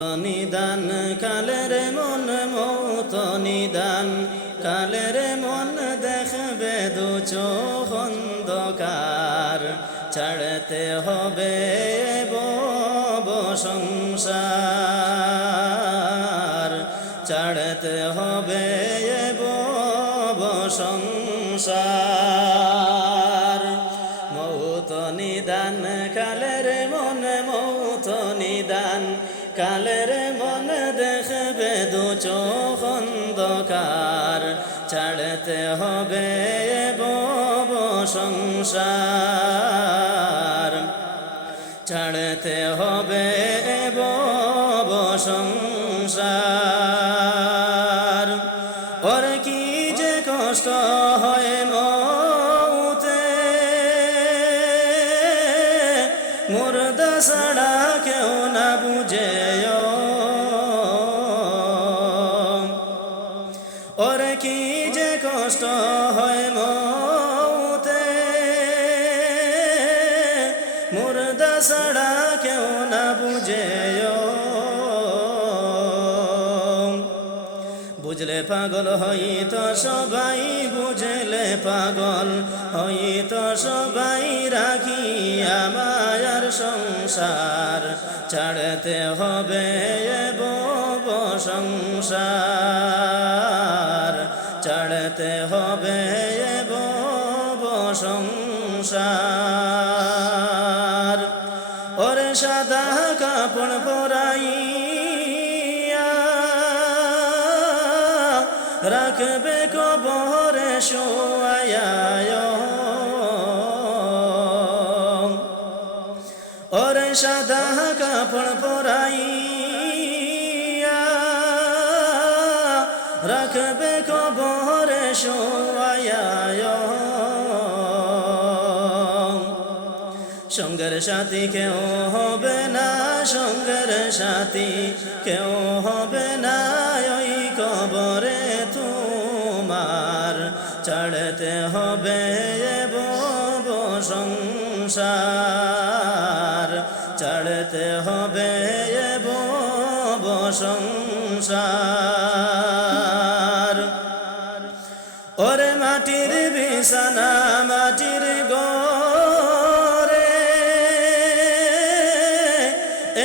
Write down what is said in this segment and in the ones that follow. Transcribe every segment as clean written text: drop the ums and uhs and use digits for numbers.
নিদান কালের মন মৌত নিদান কালের মন দেখবে দু চোখ অন্ধকার ছাড়তে হবে বব সংসার ছাড়তে হবে বব সংসার মৌত নিদান কালের মন মৌত নিদান কালের মন দেখবে দু চোখ অন্ধকার ছাড়তে হবে বব সংসার ছাড়তে হবে বব সংসার ওর কি যে কষ্ট হয় মৌতে মুর্দা ছাড়া কেউ না বুঝে ওর কি যে কষ্ট হয় মৌতে মুর্দা ছাড়া কেউ না বুঝে বুঝলে পাগল হইতো সবাই বুঝলে পাগল হইতো সবাই রাখি আমার সংসার ছাড়তে হবে বব সংসার ছাড়তে হবে বব সংসার ওরে সাদা কাপড় পরাইয়া রাখবে কবরে শোয়ায়া ওরে সাদা কাপড় পরাইয়া রাখবে কবরে শোয়ায়া সঙ্গের সাথী কেউ হবে না সঙ্গের সাথী কেউ হবে না ওই কবরে তোমার ছাড়তে হবে বব সংসার ছাড়তে হবে বব সংসার ওরে মাটির বিছানা মাটির ঘরে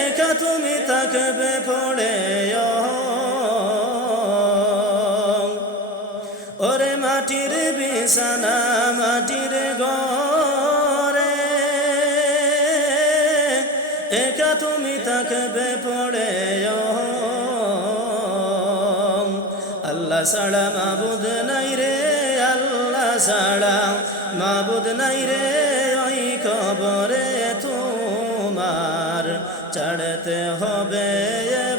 একা তুমি থাকবে পড়ে ওরে মাটির বিছানা মাটির ঘরে একা তুমি থাকবে পড়ে আল্লাহ ছাড়া মাবুদ নাই রে আল্লাহ ছাড়া মাবুদ নাই রে ওই কবরে তোমার ছাড়তে হবে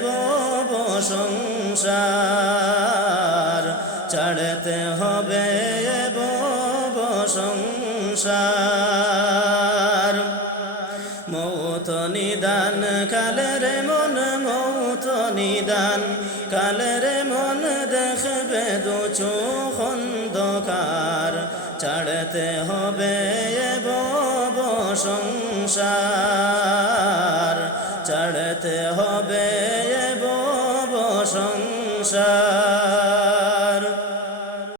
বব সংসার ছাড়তে হবে বব সংসার মৌত নিদান কালের মন মৌত নিদান কালের মন দেখবে দু চোখ অন্ধকার ছাড়তে হবে বব সংসার ছাড়